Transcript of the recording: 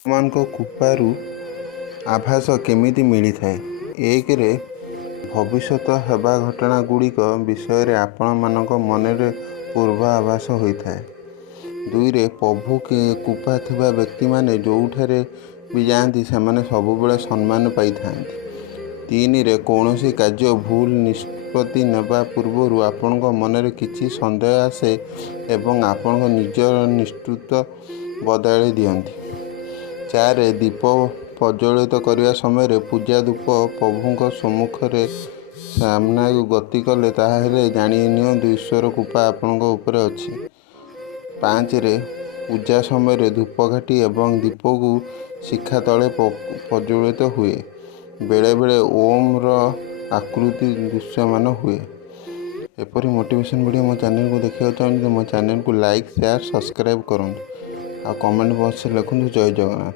ଆପଣଙ୍କ କୃପାରୁ ଆଭାସ କେମିତି ମିଳିଥାଏ? ଏକରେ ଭବିଷ୍ୟତ ହେବା ଘଟଣାଗୁଡ଼ିକ ବିଷୟରେ ଆପଣମାନଙ୍କ ମନରେ ପୂର୍ବ ଆଭାସ ହୋଇଥାଏ। ଦୁଇରେ ପ୍ରଭୁ କୃପା ଥିବା ବ୍ୟକ୍ତିମାନେ ଯେଉଁଠାରେ ବି ଯାଆନ୍ତି ସେମାନେ ସବୁବେଳେ ସମ୍ମାନ ପାଇଥାନ୍ତି। ତିନିରେ କୌଣସି କାର୍ଯ୍ୟ ଭୁଲ ନିଷ୍ପତ୍ତି ନେବା ପୂର୍ବରୁ ଆପଣଙ୍କ ମନରେ କିଛି ସନ୍ଦେହ ଆସେ ଏବଂ ଆପଣଙ୍କ ନିଜର ନିଷ୍ପତ୍ତି ବଦଳାଇ ଦିଅନ୍ତି। ଚାରି ଦୀପ ପ୍ରଜ୍ୱଳିତ କରିବା ସମୟରେ ପୂଜା ଧୂପ ପ୍ରଭୁଙ୍କ ସମ୍ମୁଖରେ ସାମ୍ନାକୁ ଗତି କଲେ ତାହେଲେ ଜାଣିନିଅନ୍ତୁ ଈଶ୍ୱର କୃପା ଆପଣଙ୍କ ଉପରେ ଅଛି। ପାଞ୍ଚରେ ପୂଜା ସମୟରେ ଧୂପକାଠି ଏବଂ ଦୀପକୁ ଶିଖା ତଳେ ପ୍ରଜ୍ୱଳିତ ହୁଏ। ବେଳେବେଳେ ଓମ୍ର ଆକୃତି ଦୃଶ୍ୟମାନ ହୁଏ। ଏପରି ମୋଟିଭେସନ୍ ଭିଡ଼ିଓ ମୋ ଚ୍ୟାନେଲକୁ ଦେଖିବାକୁ ଚାହୁଁଛନ୍ତି ମୋ ଚ୍ୟାନେଲକୁ ଲାଇକ୍ ସେୟାର ସବସ୍କ୍ରାଇବ୍ କରନ୍ତୁ ଆଉ କମେଣ୍ଟ ବକ୍ସରେ ଲେଖନ୍ତୁ ଜୟ ଜଗନ୍ନାଥ।